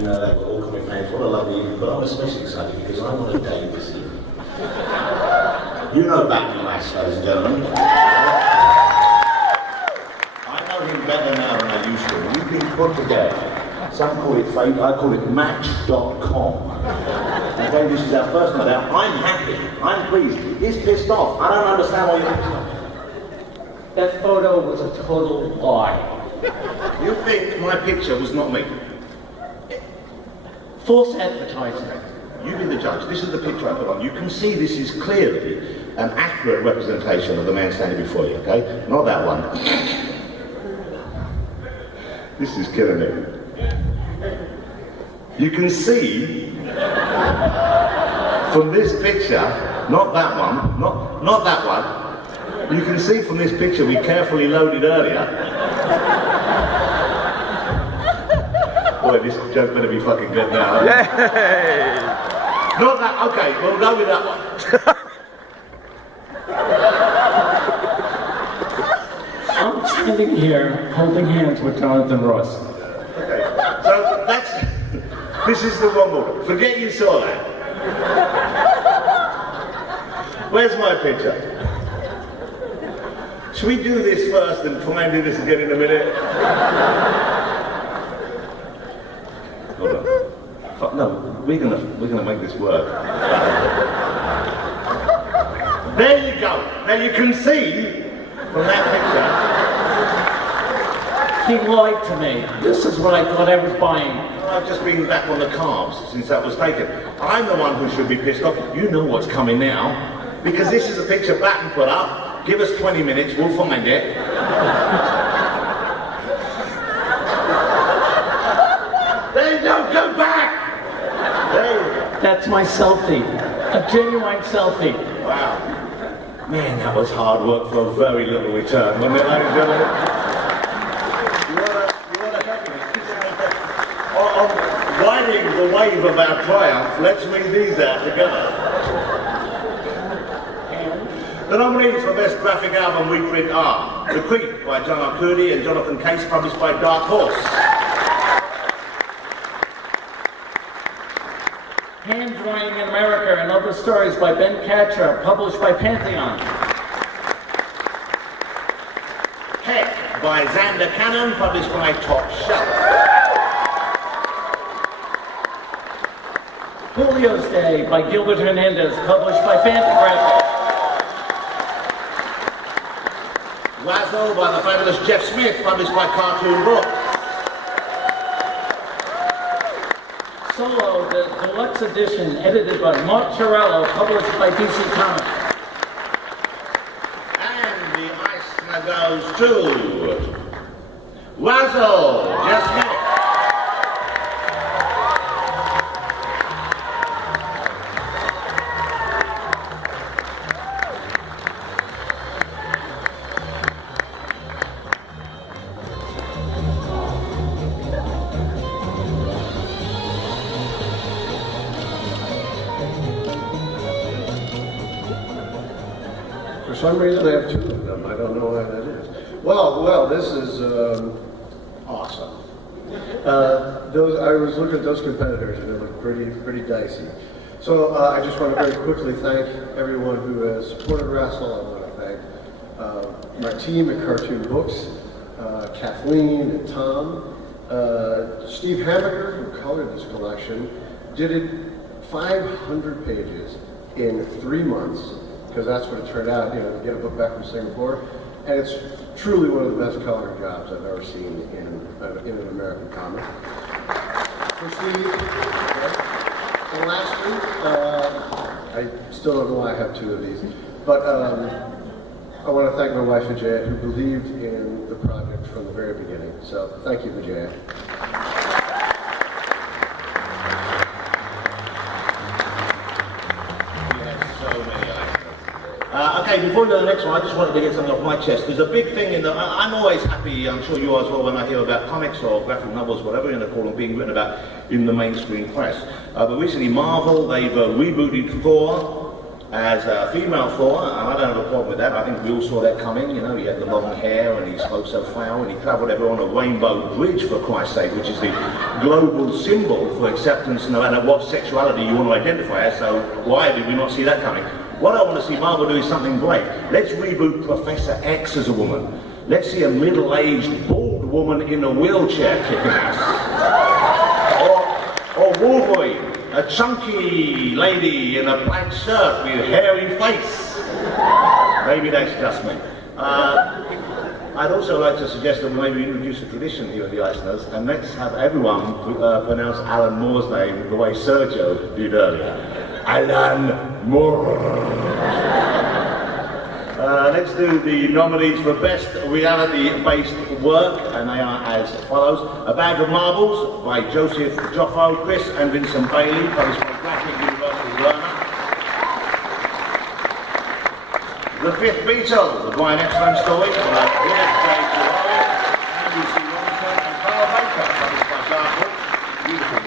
you know that, all comic fans, what a lovely evening, but I'm especially excited because I'm on a date this evening. You know Batman Lass, ladies and gentlemen. I know him better now than I used to. We've been put together. Some call it fate, I call it Match.com. Okay, this is our first night out. I'm happy, I'm pleased. He's pissed off. I don't understand why you're pissed off. That photo was a total lie. You think my picture was not me? False advertising. You be the judge. This is the picture I put on. You can see this is clearly an accurate representation of the man standing before you, okay? Not that one. This is killing it. You can see from this picture, not that one, not that one. You can see from this picture we carefully loaded earlier. Boy, this joke better be fucking good now. Yay! Not that, okay, we'll go with that one. I'm standing here holding hands with Jonathan Ross. Okay, so this is the one more. Forget you saw that. Where's my picture? Should we do this first and try and do this again in a minute? Hold on. No, we're gonna make this work. There you go. Now you can see from that He lied to me. This is what I thought I was buying. picture, I've just been back on the carbs since that was taken. I'm the one who should be pissed off. You know what's coming now, because this is a picture Batten put up. Give us 20 minutes, we'll find it. Then don't go back! That's my selfie. A genuine selfie. Wow. Man, that was hard work for a very little return, wasn't it, ladies and gentlemen? You wanna help me? On riding the wave of our triumph, let's read these out together. The nominees for Best Graphic Album Reprint are The Creep by John Arcudi and Jonathan Case, published by Dark Horse. Hand Drawing in America and Other Stories by Ben Catcher, published by Pantheon. Heck by Xander Cannon, published by Top Shelf. Julio's Day by Gilbert Hernandez, published by Fantagraphics. Wazzle by the fabulous Jeff Smith, published by Cartoon Books. Solo, the deluxe edition, edited by Mark Chiarello, published by DC Comics. And the Eisner goes to Wazzle, Jeff Smith. For some reason, I have two of them. I don't know why that is. Well, this is awesome. I was looking at those competitors, and they look pretty dicey. So I just want to very quickly thank everyone who has supported Wrestle. I want to thank my team at Cartoon Books, Kathleen and Tom, Steve Hammaker, who colored this collection, did it 500 pages in 3 months. Because that's what it turned out, to get a book back from Singapore. And it's truly one of the best coloring jobs I've ever seen in an American comic. For Steve, and lastly, I still don't know why I have two of these, but I want to thank my wife, Vijaya, who believed in the project from the very beginning. So thank you, Vijaya. Okay, before we go to the next one, I just wanted to get something off my chest. There's a big thing in the... I'm always happy, I'm sure you are as well, when I hear about comics or graphic novels, whatever you're going to call them, being written about in the mainstream press. But recently, Marvel, they've rebooted Thor, as a female flora, and I don't have a problem with that. I think we all saw that coming. You know, he had the long hair and he spoke so foul, and he travelled everyone on a rainbow bridge, for Christ's sake, which is the global symbol for acceptance no matter what sexuality you want to identify as. So why did we not see that coming? What I want to see Marvel do is something great. Let's reboot Professor X as a woman. Let's see a middle-aged, bald woman in a wheelchair kicking ass. Or Wolverine. A chunky lady in a black shirt with hairy face. Maybe that's just me. I'd also like to suggest that we maybe introduce a tradition here at the Eisners, and let's have everyone pronounce Alan Moore's name the way Sergio did earlier. Alan Moore. Let's do the nominees for Best Reality-Based Work, and they are as follows. A Bag of Marbles by Joseph Joffo, Chris and Vincent Bailey, published by Graphic Universal Learner. The Fifth Beatles, a Brian Epstein story by Willis J. Giroir, Andrew C. Robinson and Carl Baker, published by Dark Horse. Beautiful.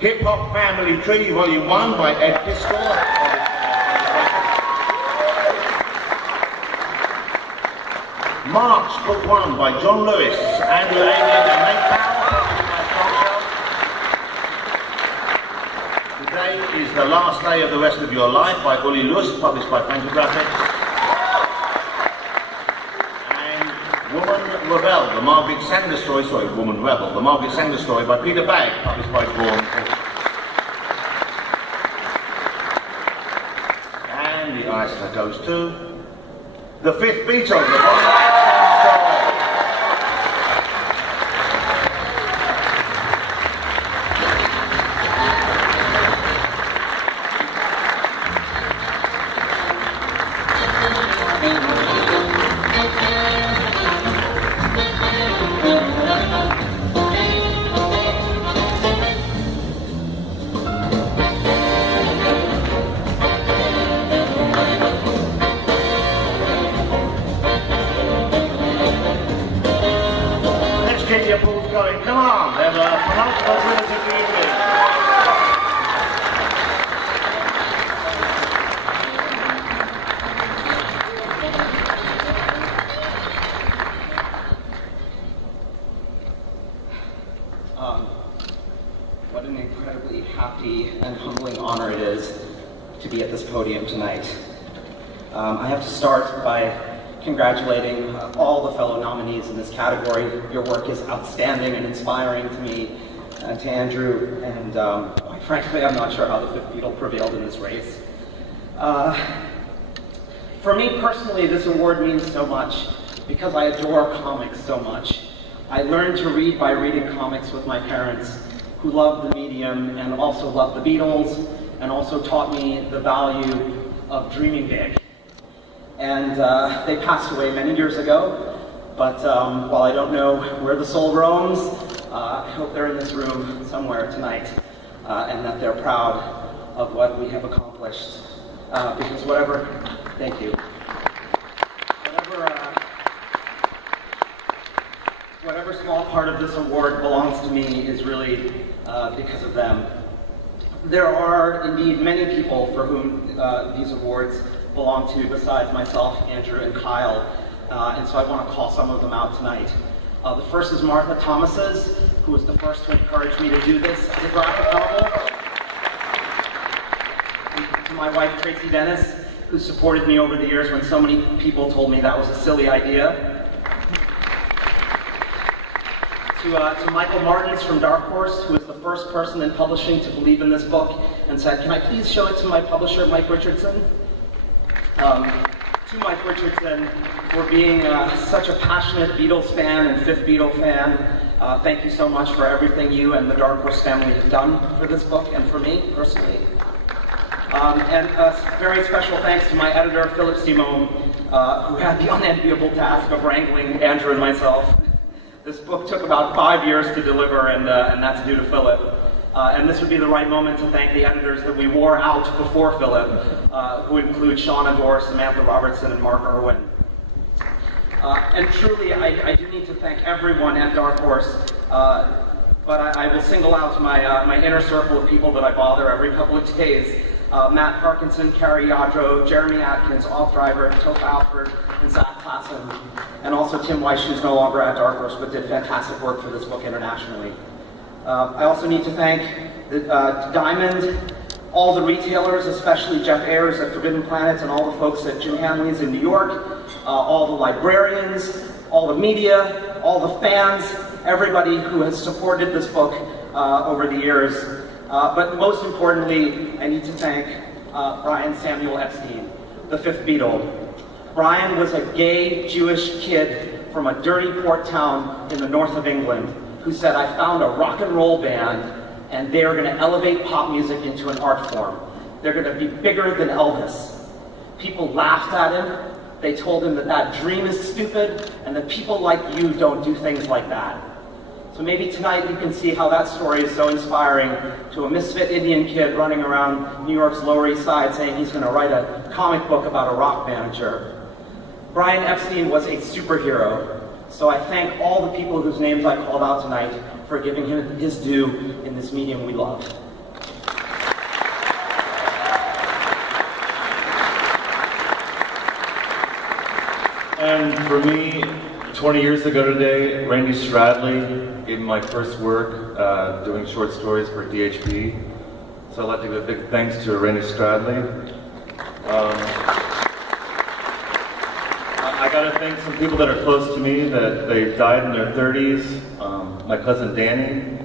Hip Hop Family Tree, Volume 1 by Ed Pistor. March, Book 1 by John Lewis, Andrew Alien and Nate Powell, published by Tom. Today is the Last Day of the Rest of Your Life by Uli Lust, published by Fantagraphics. And Woman Rebel, the Margaret Sanger story, Woman Rebel, the Margaret Sanger story by Peter Bagg, published by Vaughan. And the Eisner goes to The Fifth Beatles, the Brian Epstein story. Get your balls going, come on, they're the penultimate winners of the evening. What an incredibly happy and humbling honor it is to be at this podium tonight. I have to start by congratulating all the fellow nominees in this category. Your work is outstanding and inspiring to me, to Andrew, and quite frankly, I'm not sure how the Fifth Beatle prevailed in this race. For me personally, this award means so much because I adore comics so much. I learned to read by reading comics with my parents, who loved the medium and also loved the Beatles, and also taught me the value of dreaming big. And they passed away many years ago, but while I don't know where the soul roams, I hope they're in this room somewhere tonight, and that they're proud of what we have accomplished. Because thank you. Whatever small part of this award belongs to me is really because of them. There are indeed many people for whom these awards belong to besides myself, Andrew, and Kyle, and so I want to call some of them out tonight. The first is Martha Thomas's, who was the first to encourage me to do this as a graphic novel. And to my wife, Tracy Dennis, who supported me over the years when so many people told me that was a silly idea. To Michael Martins from Dark Horse, who was the first person in publishing to believe in this book and said, "Can I please show it to my publisher, Mike Richardson?" To Mike Richardson for being such a passionate Beatles fan and Fifth Beatle fan. Thank you so much for everything you and the Dark Horse family have done for this book and for me personally. And a very special thanks to my editor, Philip Simone, who had the unenviable task of wrangling Andrew and myself. This book took about 5 years to deliver, and that's due to Philip. And this would be the right moment to thank the editors that we wore out before Philip, who include Sean Adore, Samantha Robertson, and Mark Irwin. And truly, I do need to thank everyone at Dark Horse, but I will single out my inner circle of people that I bother every couple of days, Matt Parkinson, Carrie Yadro, Jeremy Atkins, Alf Driver, Toph Alford, and Zach Klassen, and also Tim Weiss, who's no longer at Dark Horse, but did fantastic work for this book internationally. I also need to thank Diamond, all the retailers, especially Jeff Ayers at Forbidden Planet, and all the folks at Jim Hanley's in New York, all the librarians, all the media, all the fans, everybody who has supported this book over the years. But most importantly, I need to thank Brian Samuel Epstein, the fifth Beatle. Brian was a gay Jewish kid from a dirty port town in the north of England who said, I found a rock and roll band and they're going to elevate pop music into an art form. They're going to be bigger than Elvis. People laughed at him. They told him that that dream is stupid and that people like you don't do things like that. So maybe tonight you can see how that story is so inspiring to a misfit Indian kid running around New York's Lower East Side saying he's going to write a comic book about a rock manager. Brian Epstein was a superhero, so I thank all the people whose names I called out tonight for giving him his due in this medium we love. And for me, 20 years ago today, Randy Stradley gave me my first work doing short stories for DHP. So I'd like to give a big thanks to Randy Stradley. I gotta thank some people that are close to me that they died in their 30s. My cousin Danny,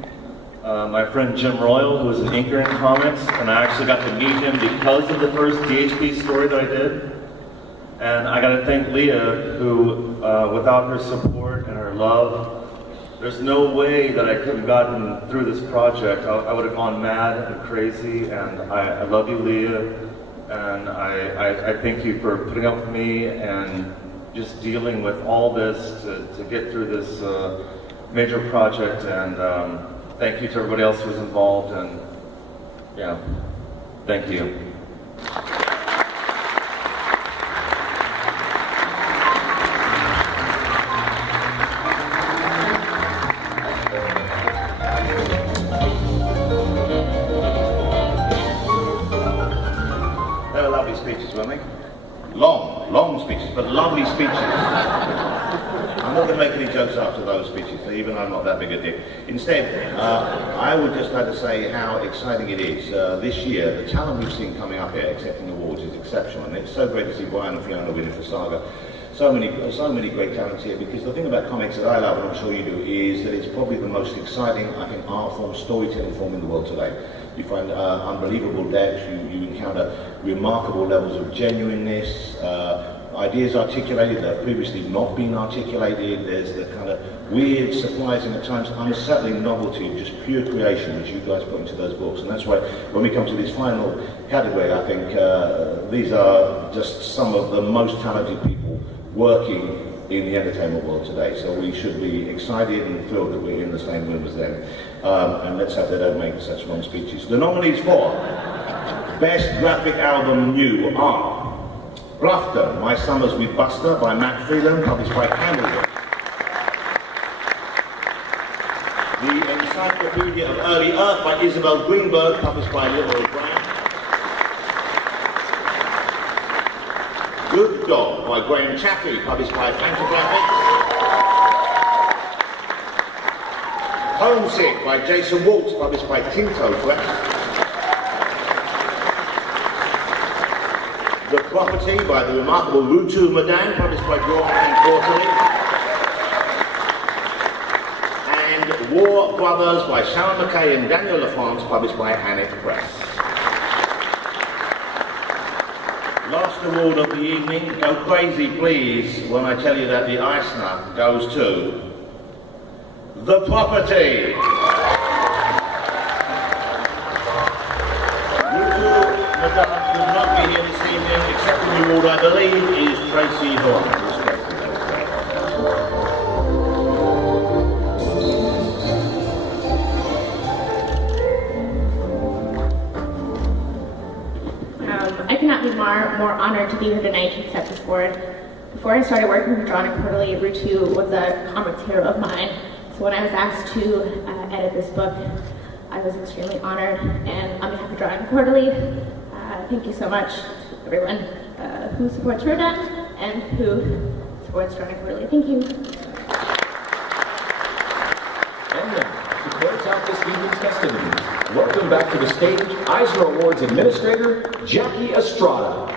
my friend Jim Royal, who was an inker in comics, and I actually got to meet him because of the first DHP story that I did. And I gotta thank Leah, who, without her support and her love, there's no way that I could have gotten through this project. I would have gone mad and crazy, and I love you, Leah, and I thank you for putting up with me and just dealing with all this to get through this major project, and thank you to everybody else who was involved, and yeah, thank you. Long speeches, but lovely speeches. I'm not going to make any jokes after those speeches, even though I'm not that big a dick. Instead, I would just like to say how exciting it is. This year, the talent we've seen coming up here, accepting awards, is exceptional, and it's so great to see Brian and Fiona winning for Saga. So many great talents here, because the thing about comics that I love, and I'm sure you do, is that it's probably the most exciting, I think, art form, storytelling form in the world today. You find unbelievable depth, you encounter remarkable levels of genuineness, ideas articulated that have previously not been articulated. There's the kind of weird, surprising, at times unsettling novelty of just pure creation which you guys put into those books. And that's why when we come to this final category, I think these are just some of the most talented people working in the entertainment world today. So we should be excited and thrilled that we're in the same room as them. And let's hope they don't make such long speeches. The nominees for Best Graphic Album New are Bluffton, My Summers with Buster by Matt Freeland, published by Candlewood. The Encyclopedia of Early Earth by Isabel Greenberg, published by Little Brown. Good Dog by Graham Chaffee, published by Fantagraphics. Homesick by Jason Waltz, published by Tinto Press. The Property by the remarkable Rutu Madan, published by York and Quarterly. And War Brothers by Sharon McKay and Daniel LaFrance, published by Annette Press. Last award of the evening, go crazy please when I tell you that the Eisner goes to The Property. Rutu Madan will not be here this evening, except for the award I believe is Tracy Horn. I cannot be more honored to be here tonight to accept this award. Before I started working for Drawn and Quarterly, Rutu was a comics hero of mine. So when I was asked to edit this book, I was extremely honored. And on behalf of Drawn and Quarterly, Thank you so much to everyone who supports Rodent and who supports Drawing Quarterly. Thank you. And now, to close out this evening's festivities, welcome back to the stage Eisner Awards Administrator Jackie Estrada.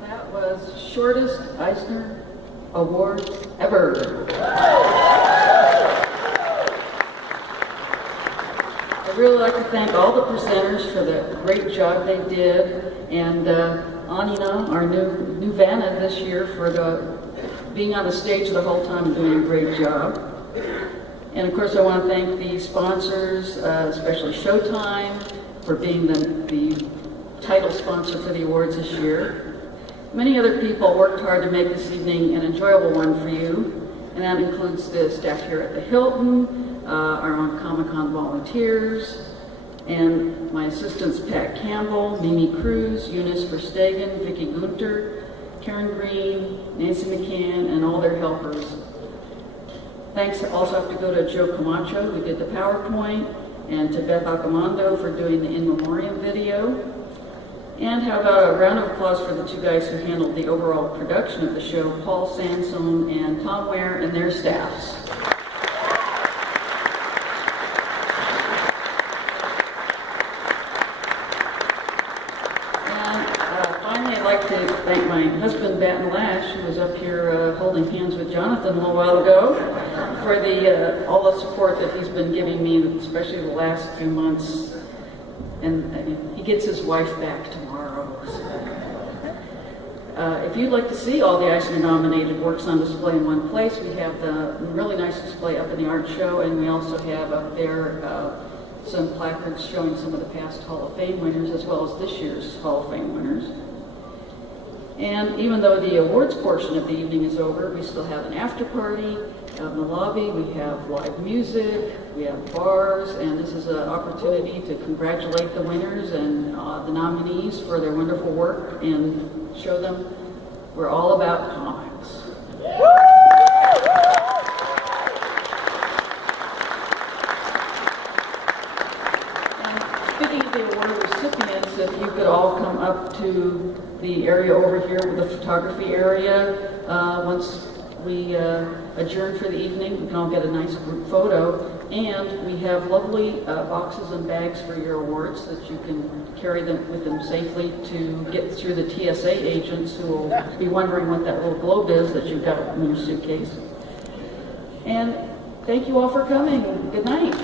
That was shortest Eisner Awards ever. I'd really like to thank all the presenters for the great job they did, and Anina, our new Vanna this year, for being on the stage the whole time and doing a great job. And of course I want to thank the sponsors, especially Showtime, for being the title sponsor for the awards this year. Many other people worked hard to make this evening an enjoyable one for you, and that includes the staff here at the Hilton, our own Comic-Con volunteers, and my assistants Pat Campbell, Mimi Cruz, Eunice Verstegen, Vicki Gunter, Karen Green, Nancy McCann, and all their helpers. Thanks also have to go to Joe Camacho, who did the PowerPoint, and to Beth Accomando for doing the In Memoriam video. And how about a round of applause for the two guys who handled the overall production of the show, Paul Sansone and Tom Ware and their staffs. Finally, I'd like to thank my husband, Baton Lash, who was up here holding hands with Jonathan a little while ago, for all the support that he's been giving me, especially the last few months. And he gets his wife back tomorrow. If you'd like to see all the Eisner-nominated works on display in one place, we have the really nice display up in the art show, and we also have up there some placards showing some of the past Hall of Fame winners, as well as this year's Hall of Fame winners. And even though the awards portion of the evening is over, we still have an after party out in the lobby. We have live music, we have bars, and this is an opportunity to congratulate the winners and the nominees for their wonderful work and show them we're all about comics. And speaking of the award recipients, if you could all come up to the area over here with the photography area once we adjourn for the evening. We can all get a nice group photo, and we have lovely boxes and bags for your awards so that you can carry them with them safely to get through the TSA agents who will be wondering what that little globe is that you've got in your suitcase. And thank you all for coming. Good night.